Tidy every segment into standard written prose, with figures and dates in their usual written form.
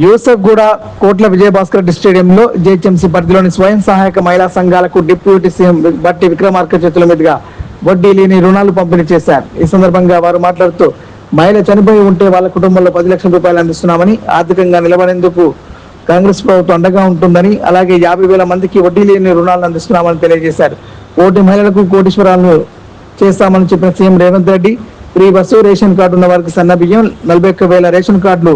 యూసఫ్గూడ కోట్ల విజయభాస్కర్ రెడ్డి స్టేడియంలో జేహెచ్ఎంసీ పరిధిలోని స్వయం సహాయక మహిళా సంఘాలకు డిప్యూటీ సీఎం బట్టి విక్రమార్క చేతుల మీదుగా వడ్డీ లేని రుణాలు పంపిణీ చేశారు. ఈ సందర్భంగా వారు మాట్లాడుతూ మహిళ చనిపోయి ఉంటే వాళ్ళ కుటుంబంలో 10 లక్షల రూపాయలు అందిస్తున్నామని, ఆర్థికంగా నిలబడేందుకు కాంగ్రెస్ ప్రభుత్వం అండగా ఉంటుందని, అలాగే 50,000 మందికి వడ్డీ లేని రుణాలను అందిస్తున్నామని తెలియజేశారు. కోటి మహిళలకు కోటీశ్వరాలను చేస్తామని చెప్పిన CM Revanth Reddy free bus, ration card ఉన్న వారికి సన్న బియ్యం, 41,000 రేషన్ కార్డులు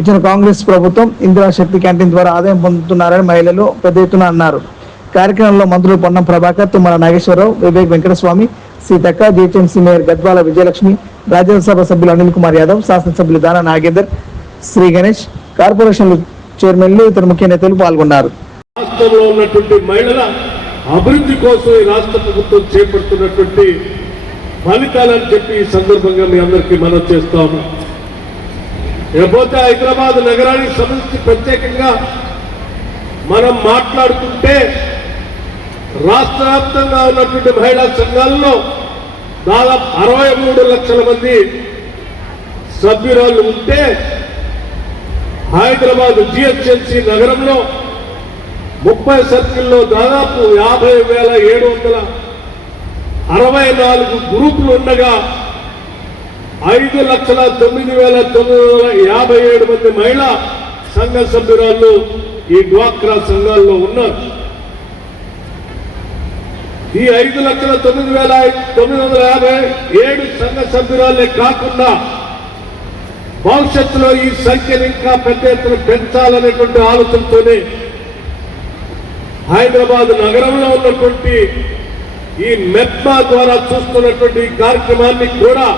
ఇచ్చిన కాంగ్రెస్ ప్రభుత్వం ఇందిరా శక్తి క్యాంటీన్ ద్వారా ఆదాయం పొందుతున్నారని మహిళలు పెద్ద ఎత్తున అన్నారు. కార్యక్రమంలో మంత్రులు పొన్నం ప్రభాకర్, తుమ్మల నాగేశ్వరరావు, వివేక్ వెంకటస్వామి, సీతక్క, జీహెచ్ఎంసీ మేయర్ గద్వాల విజయలక్ష్మి, రాజ్యసభ సభ్యులు అనిల్ కుమార్ యాదవ్, శాసనసభ్యులు దానా నాగేందర్, శ్రీ గణేష్, కార్పొరేషన్ చైర్మన్లు, ఇతర ముఖ్య నేతలు పాల్గొన్నారు. రాష్ట్రంలో ఉన్నటువంటి మహిళల అభివృద్ధి కోసం ఈ రాష్ట్ర ప్రభుత్వం చేపడుతున్నటువంటి ఫలితాలని చెప్పి ఈ సందర్భంగా మీ అందరికీ మనం చేస్తాము. ఇకపోతే హైదరాబాద్ నగరానికి సంబంధించి ప్రత్యేకంగా మనం మాట్లాడుకుంటే రాష్ట్ర వ్యాప్తంగా ఉన్నటువంటి మహిళా సంఘాలలో దాదాపు 63 లక్షల మంది సభ్యురాలు ఉంటే హైదరాబాద్ జిహెచ్ఎంసీ నగరంలో 30 సర్కిల్లో దాదాపు 50,764 గ్రూపులు ఉండగా 5,09,957 మంది మహిళా సంఘ సభ్యురాళ్ళు ఈ డ్వాక్రా సంఘాల్లో ఉన్నారు. ఈ 5,09,957 సంఘ సభ్యురాలే కాకుండా భవిష్యత్తులో ఈ సంఖ్యను ఇంకా పెద్ద ఎత్తున పెంచాలనేటువంటి ఆలోచనతోనే హైదరాబాద్ నగరంలో ఉన్నటువంటి ఈ మెప్మా ద్వారా చూస్తున్నటువంటి కార్యక్రమాన్ని కూడా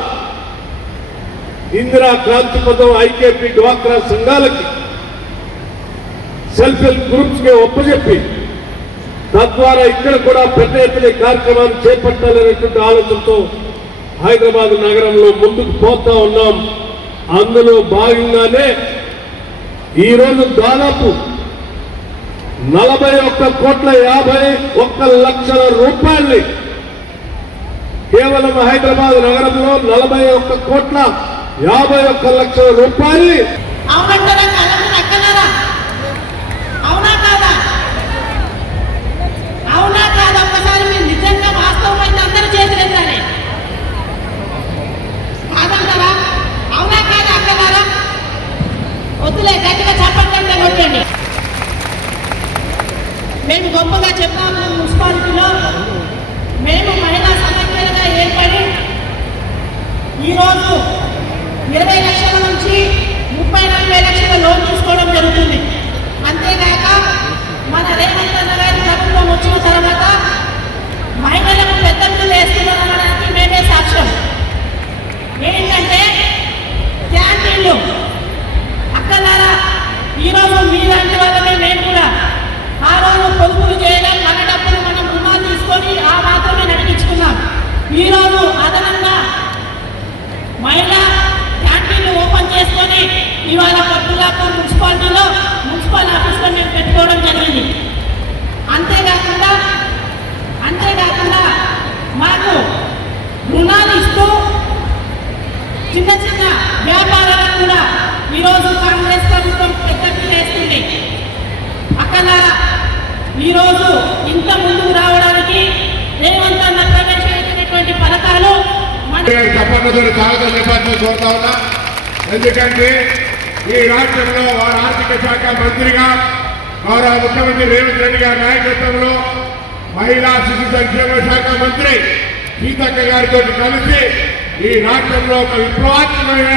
ఇందిరా క్రాంతి పథం, ఐకేపీ, డ్వాక్రా సంఘాలకి, సెల్ఫ్ హెల్ప్ గ్రూప్స్ కి ఒప్పజెప్పి తద్వారా ఇక్కడ కూడా పెద్ద ఎత్తున కార్యక్రమాన్ని చేపట్టాలనేటువంటి ఆలోచనతో హైదరాబాద్ నగరంలో ముందుకు పోతా ఉన్నాం. అందులో భాగంగానే ఈరోజు దాదాపు 41,51,00,000 రూపాయల్ని కేవలం హైదరాబాద్ నగరంలో 41,51,00,000 రూపాయల్ని మేము గొప్పగా చెప్పాము. మున్సిపాలిటీలో మేము మహిళా సమైక్యంగా ఏర్పడి ఈరోజు 20 లక్షల నుంచి 30-40 లక్షల లోన్ తీసుకోవడం జరుగుతుంది. అంతేగాక మన రేవంత్ అన్న గారి ప్రభుత్వం వచ్చిన తర్వాత మహిళలకు పెద్దలు వేస్తున్నారనడానికి మేమే సాక్ష్యం. ఏంటంటే క్యాంటీన్లు అక్కలారా, ఈరోజు మీలాంటి వాళ్ళమే మేము కూడా ఆ రోజు పొదుపులు చేయడం, మన డబ్బులు మనం రుణాలు తీసుకొని ఆ మాత్రమే నడిపించుకున్నాం. ఈరోజు అదనంగా మహిళా క్యాంటీన్లు ఓపెన్ చేసుకొని ఇవాళ పట్టులాపూర్ మున్సిపాలిటీలో మున్సిపల్ ఆఫీస్లో మేము పెట్టుకోవడం జరిగింది. అంతేకాకుండా మాకు రుణాలు ఇస్తూ చిన్న చిన్న వ్యాపారాలకు కూడా ఈరోజు కాంగ్రెస్ ప్రభుత్వం పెద్దపీట వేస్తుంది. అక్కడ ఈరోజు ఇంత ముందుకు రావడానికి రేవంత్ అన్న ప్రవేశపెట్టినటువంటి పథకాలు కోరుతా ఉన్నా. ఎందుకంటే ఈ రాష్ట్రంలో వారు ఆర్థిక శాఖ మంత్రిగా గౌరవ ముఖ్యమంత్రి రేవంత్ రెడ్డి గారి నాయకత్వంలో మహిళా శిశు సంక్షేమ శాఖ మంత్రి సీతక్క గారితో కలిసి ఈ రాష్ట్రంలో ఒక విప్లవాత్మకమైన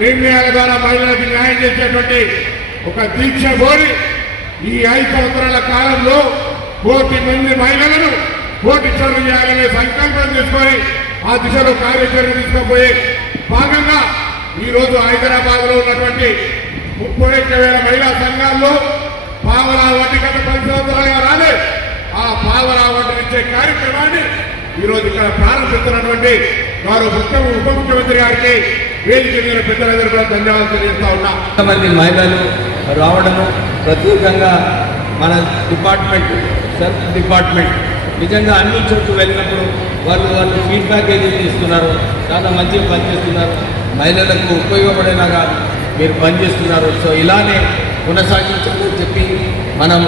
నిర్ణయాల ద్వారా మహిళలకు న్యాయం చేసేటువంటి ఒక దీక్ష కోరి ఈ 5 సంవత్సరాల కాలంలో 1 కోటి మంది మహిళలను కోటీశ్వరులు చేయాలనే సంకల్పం తీసుకొని ఆ దిశలో కార్యాచరణ తీసుకుపోయే భాగంగా ఈరోజు హైదరాబాద్ లో ఉన్నటువంటి 31,000 మహిళా సంఘాల్లో పావలా వడ్డీ గత 10 సంవత్సరాలుగా రాలే ఆ పావలా వడ్డీ ఇచ్చే కార్యక్రమాన్ని ఈరోజు ఇక్కడ ప్రారంభిస్తున్నటువంటి వారు ఉప ముఖ్యమంత్రి గారికి వేదిక మీద పెద్దలందరూ కూడా ధన్యవాదాలు తెలియజేస్తా ఉన్నా. కొంతమంది మహిళలు రావడము ప్రత్యేకంగా మన డిపార్ట్మెంట్, సెల్ఫ్ డిపార్ట్మెంట్ నిజంగా అన్ని చోట్ల వెళ్ళినప్పుడు వాళ్ళు ఫీడ్బ్యాక్ ఏదైతే ఇస్తున్నారో చాలా మంచిగా పనిచేస్తున్నారు. మహిళలకు ఉపయోగపడేలాగా మీరు పనిచేస్తున్నారు. సో ఇలానే కొనసాగించాలని చెప్పి మనం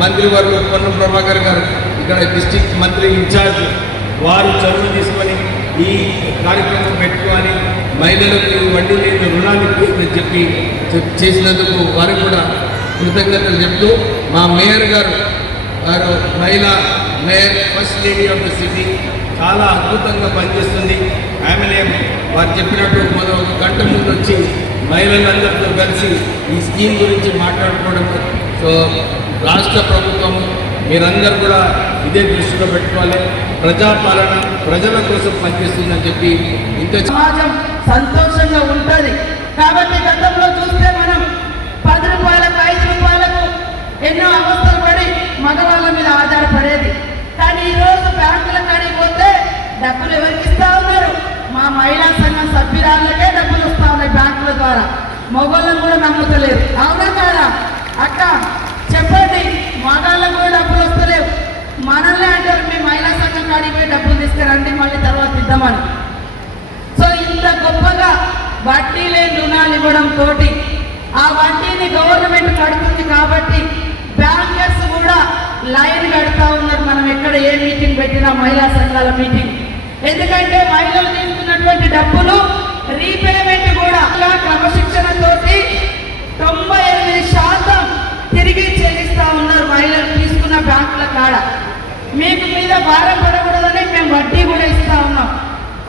మంత్రివర్గ పొన్నం ప్రభాకర్ గారు ఇక్కడ డిస్ట్రిక్ట్ మంత్రి ఇన్ఛార్జ్ వారు చొరవ తీసుకొని ఈ కార్యక్రమం పెట్టుకొని మహిళలకు వడ్డీ లేని రుణాలు చెప్పి చేసినందుకు వారు కూడా కృతజ్ఞతలు చెప్తూ మా మేయర్ గారు మహిళా mayor first lady of the city చాలా అద్భుతంగా పనిచేస్తుంది. ఆమెనే వారు చెప్పినట్టు మొదలు ఒక గంట ముందు వచ్చి మహిళలందరితో కలిసి ఈ స్కీమ్ గురించి మాట్లాడుకోవడం. సో రాష్ట్ర ప్రభుత్వం మీరందరూ కూడా ఇదే దృష్టిలో పెట్టుకోవాలి. ప్రజాపాలన ప్రజల కోసం పనిచేస్తుందని చెప్పి ఇంత సమాజం సంతోషంగా ఉంటుంది. కాబట్టి గతంలో చూస్తే మనం 10 రూపాయలకు 5 రూపాయలకు ఎన్నో అవస్థలు పడి మగవాళ్ళ మీద ఆధారపడేది. కానీ ఈరోజు బ్యాంకుల కాడికి పోతే డబ్బులు ఎవరికి ఇస్తా ఉన్నారు? మా మహిళా సంఘం సభ్యురాళ్ళకే డబ్బులు వస్తూ ఉన్నాయి బ్యాంకుల ద్వారా. మగవాళ్ళని కూడా నమ్ముతలేరు. అవునా కాదా అక్క? చెప్పండి. మగాళ్ళకు కూడా డబ్బులు వస్తలేవు. మనల్ని అంటారు మీ మహిళా సంఘం కాడికి పోయి డబ్బులు తీసుకురండి మళ్ళీ తర్వాత ఇద్దామని. సో ఇంత గొప్పగా వడ్డీ లేని రుణాలు ఇవ్వడంతో ఆ వడ్డీని గవర్నమెంట్ కడుతుంది కాబట్టి బ్యాంకర్స్ కూడా లైన్ కడతా ఉన్నారు. మనం ఎక్కడ ఏ మీటింగ్ పెట్టినా మహిళా సంఘాల మీటింగ్. ఎందుకంటే మహిళలు తీసుకున్నటువంటి డబ్బులు రీపేమెంట్ కూడా క్రమశిక్షణతోటి 98% తిరిగి చెల్లిస్తా ఉన్నారు మహిళలు తీసుకున్న బ్యాంకుల కాడ. మీకు మీద భారం పడకూడదని మేము వడ్డీ కూడా ఇస్తా ఉన్నాం.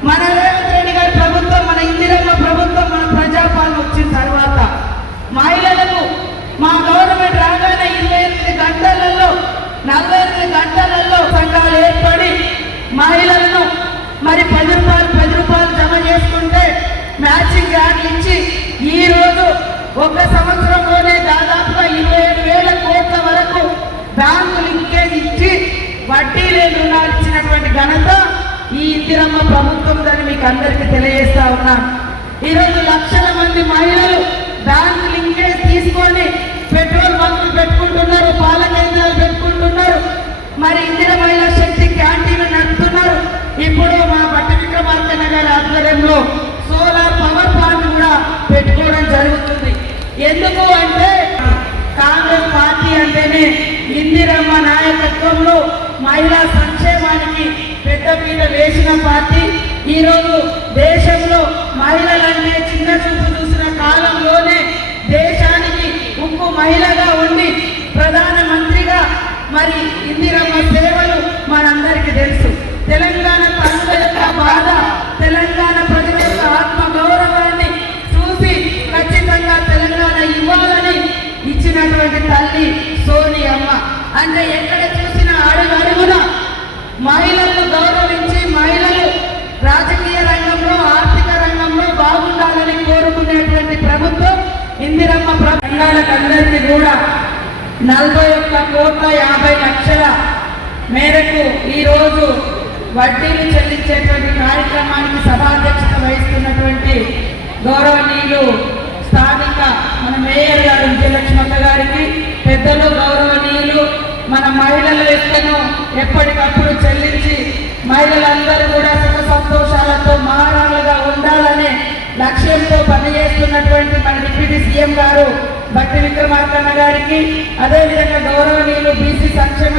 మన రేవంత్ రెడ్డి గారి ప్రభుత్వం, మన ఇందిరమ్మ ప్రభుత్వం, మన ప్రజాపాలన వచ్చిన తర్వాత మహిళలకు మా గవర్నమెంట్ రాగానే 28 గంటలలో 48 గంటలలో సంఘాలు ఏర్పడి మహిళలను మరి 10 రూపాయలు జమ చేసుకుంటే మ్యాచింగ్ గ్రాంట్లు ఇచ్చి ఈరోజు ఒక సంవత్సరంలోనే దాదాపుగా 27,000 కోట్ల వరకు బ్యాంకు లింకేజ్ ఇచ్చి వడ్డీ లేని రుణాలు ఇచ్చినటువంటి ఘనత ఈ ఇందిరమ్మ ప్రభుత్వం అని మీకు అందరికీ తెలియజేస్తా ఉన్నాను. ఈరోజు లక్షల మంది మహిళలు బ్యాంకు లింకేజ్ తీసుకొని పెట్రోల్ బంకులు పెట్టుకుంటున్నారు, పాల కేంద్రాలు పెట్టుకుంటున్నారు, మరి ఇందిర మహిళా శక్తి క్యాంటీన్లు నడుపుతున్నారు. ఇప్పుడు మా బట్టి విక్రమార్కన్న గారి ఆధ్వర్యంలో సోలార్ పవర్ ప్లాంట్ కూడా పెట్టుకోవడం జరుగుతుంది. ఎందుకు అంటే కాంగ్రెస్ పార్టీ అంటేనే ఇందిరమ్మ నాయకత్వంలో మహిళా సంక్షేమానికి పెద్దపీట వేసిన పార్టీ. ఈరోజు దేశంలో మహిళలనే చిన్న చూపు చూసిన కాలంలోనే దేశానికి ఉక్కు మహిళగా ఉండి ప్రధానమంత్రిగా మరి ఇందిరమ్మ సేవలు మనందరికీ తెలుసు. తెలంగాణ ప్రజల యొక్క బాధ, తెలంగాణ ప్రజల యొక్క ఆత్మ గౌరవాన్ని చూసి ఖచ్చితంగా తెలంగాణ ఇవ్వాలని ఇచ్చినటువంటి తల్లి సోనియమ్మ. అంటే ఎక్కడ చూసినా అడుగున మహిళలను గౌరవించి మహిళలు రాజకీయ రంగంలో ఆర్థిక రంగంలో బాగుండాలని కోరుకునేటువంటి ప్రభుత్వం ఇందిరమ్మ సంఘాలకందరికీ కూడా 41,50,00,000 మేరకు ఈరోజు వడ్డీలు చెల్లించేటువంటి కార్యక్రమానికి సభాధ్యక్షత వహిస్తున్నటువంటి గౌరవనీయులు స్థానిక మన మేయర్ గారు విజయలక్ష్మక్క గారికి, పెద్దలు గౌరవనీయులు మన మహిళల లెక్కను ఎప్పటికప్పుడు చెల్లించి మహిళలందరూ కూడా సుఖ సంతోషాలతో మహారాణులుగా ఉండాలనే లక్ష్యంతో పనిచేస్తున్నటువంటి మన డిప్యూటీ సీఎం గారు బట్టి విక్రమార్కన్న గారికి, అదేవిధంగా గౌరవనీయులు బీసీ సంక్షేమ